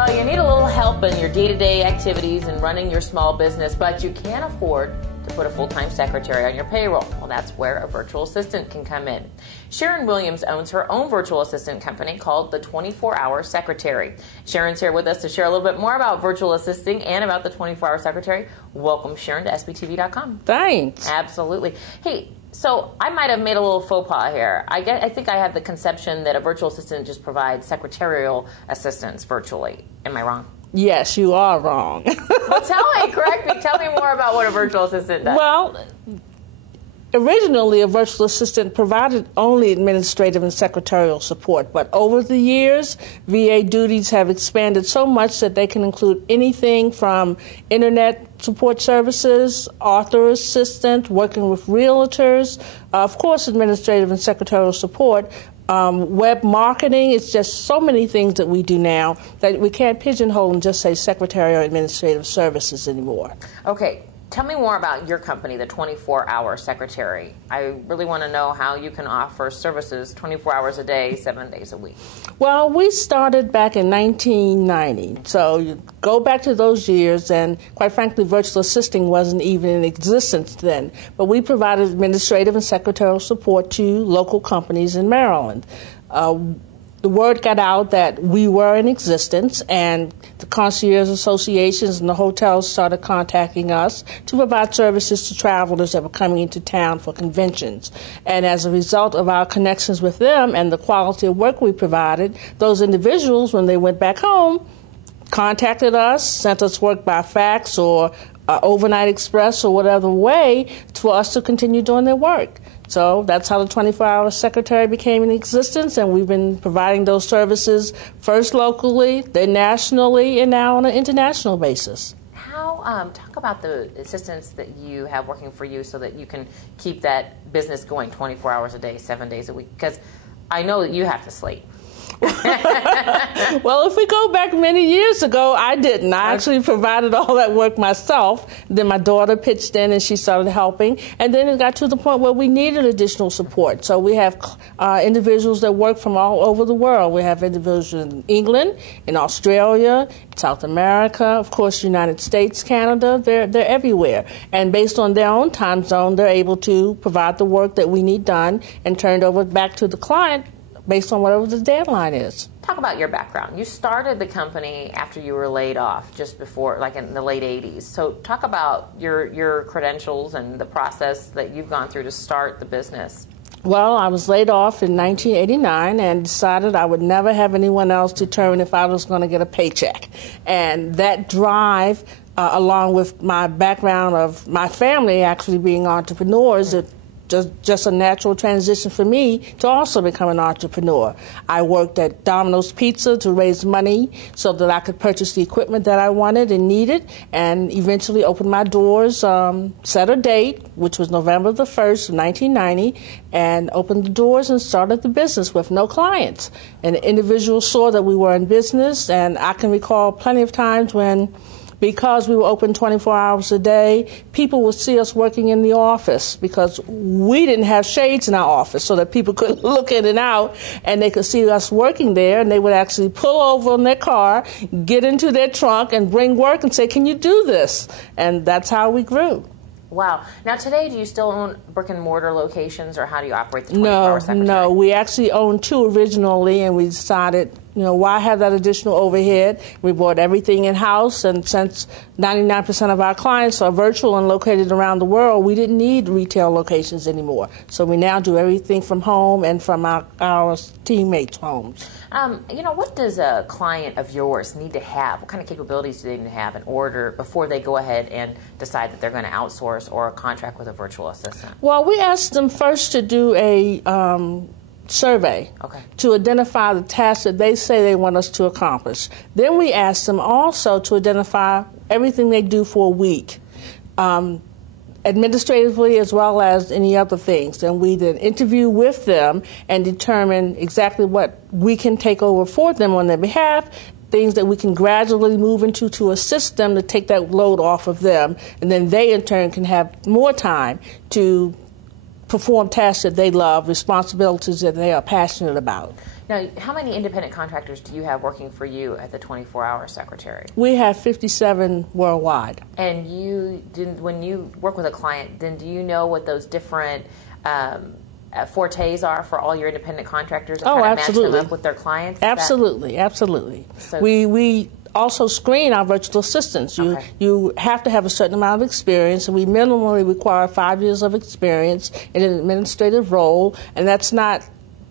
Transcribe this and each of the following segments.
Well, you need a little help in your day-to-day activities and running your small business, but you can't afford to put a full-time secretary on your payroll. Well, that's where a virtual assistant can come in. Sharon Williams owns her own virtual assistant company called the 24-Hour Secretary. Sharon's here with us to share a little bit more about virtual assisting and about the 24-Hour Secretary. Welcome, Sharon, to SBTV.com. Thanks. Absolutely. Hey, so I might have made a little faux pas here. I think I have the conception that a virtual assistant just provides secretarial assistance virtually. Am I wrong? Yes, you are wrong. Well, correct me. Tell me more about what a virtual assistant does. Well, originally a virtual assistant provided only administrative and secretarial support, but over the years, VA duties have expanded so much that they can include anything from internet support services, author assistant, working with realtors, of course administrative and secretarial support, web marketing. It's just so many things that we do now that we can't pigeonhole and just say secretarial administrative services anymore. Okay. Tell me more about your company, the 24-Hour Secretary. I really want to know how you can offer services 24 hours a day, 7 days a week. Well, we started back in 1990. So you go back to those years, and quite frankly, virtual assisting wasn't even in existence then. But we provided administrative and secretarial support to local companies in Maryland. The word got out that we were in existence, and the concierge associations and the hotels started contacting us to provide services to travelers that were coming into town for conventions. And as a result of our connections with them and the quality of work we provided, those individuals, when they went back home, contacted us, sent us work by fax or overnight express or whatever way for us to continue doing their work. So that's how the 24-Hour Secretary became in existence, and we've been providing those services first locally, then nationally, and now on an international basis. Talk about the assistants that you have working for you so that you can keep that business going 24 hours a day, 7 days a week, because I know that you have to sleep. Well, if we go back many years ago, I didn't. I actually provided all that work myself. Then my daughter pitched in and she started helping. And then it got to the point where we needed additional support. So we have individuals that work from all over the world. We have individuals in England, in Australia, South America, of course, United States, Canada. They're everywhere. And based on their own time zone, they're able to provide the work that we need done and turned over back to the client based on whatever the deadline is. Talk about your background. You started the company after you were laid off, just before, like in the late 80s. So talk about your credentials and the process that you've gone through to start the business. Well, I was laid off in 1989 and decided I would never have anyone else determine if I was going to get a paycheck. And that drive, along with my background of my family actually being entrepreneurs, it just a natural transition for me to also become an entrepreneur. I worked at Domino's Pizza to raise money so that I could purchase the equipment that I wanted and needed, and eventually opened my doors, set a date, which was November the 1st, 1990, and opened the doors and started the business with no clients. And the individuals saw that we were in business, and I can recall plenty of times when, because we were open 24 hours a day, people would see us working in the office because we didn't have shades in our office so that people could look in and out and they could see us working there, and they would actually pull over in their car, get into their trunk, and bring work and say, "Can you do this?" And that's how we grew. Wow. Now today, do you still own brick and mortar locations, or how do you operate the 24-hour secretary? No, we actually owned two originally, and we decided, why have that additional overhead? We bought everything in-house, and since 99% of our clients are virtual and located around the world, we didn't need retail locations anymore. So we now do everything from home and from our teammates' homes. What does a client of yours need to have? What kind of capabilities do they need to have in order before they go ahead and decide that they're going to outsource or contract with a virtual assistant? Well, we asked them first to do a survey to identify the tasks that they say they want us to accomplish. Then we asked them also to identify everything they do for a week, administratively as well as any other things. And we then interview with them and determine exactly what we can take over for them on their behalf, things that we can gradually move into to assist them to take that load off of them. And then they in turn can have more time to perform tasks that they love, responsibilities that they are passionate about. Now, how many independent contractors do you have working for you at the 24-hour secretary? We have 57 worldwide. And when you work with a client, then do you know what those different fortes are for all your independent contractors and how to match them up with their clients? Absolutely. So we also screen our virtual assistants. You have to have a certain amount of experience, and we minimally require 5 years of experience in an administrative role, and that's not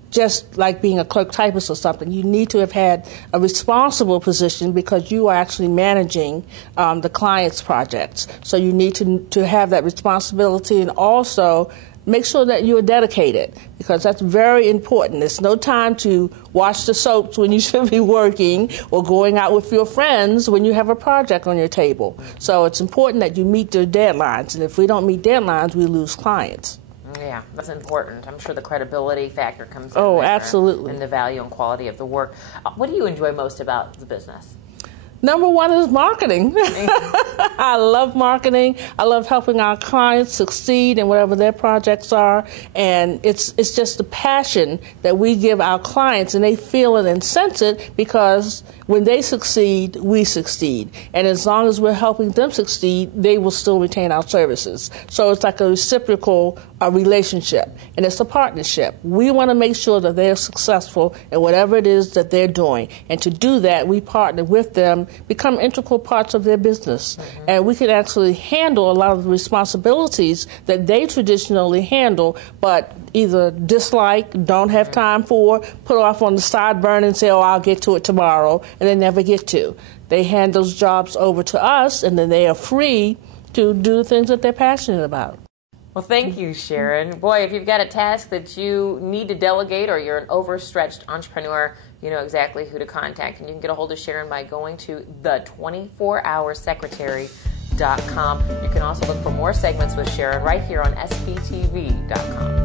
just like being a clerk typist or something. You need to have had a responsible position because you are actually managing the client's projects. So you need to have that responsibility, and also make sure that you are dedicated, because that's very important. There's no time to wash the soaps when you should be working or going out with your friends when you have a project on your table. So it's important that you meet their deadlines, and if we don't meet deadlines, we lose clients. Yeah, that's important. I'm sure the credibility factor comes in. Oh, absolutely. And the value and quality of the work. What do you enjoy most about the business? Number one is marketing. I love marketing. I love helping our clients succeed in whatever their projects are. And it's just the passion that we give our clients, and they feel it and sense it, because when they succeed, we succeed. And as long as we're helping them succeed, they will still retain our services. So it's like a reciprocal relationship, and it's a partnership. We want to make sure that they're successful in whatever it is that they're doing. And to do that, we partner with them, become integral parts of their business. Mm-hmm. And we can actually handle a lot of the responsibilities that they traditionally handle, but either dislike, don't have time for, put off on the side burner and say, oh, I'll get to it tomorrow, and they never get to. They hand those jobs over to us, and then they are free to do the things that they're passionate about. Well, thank you, Sharon. Boy, if you've got a task that you need to delegate, or you're an overstretched entrepreneur, you know exactly who to contact. And you can get a hold of Sharon by going to the24hoursecretary.com. You can also look for more segments with Sharon right here on sbtv.com.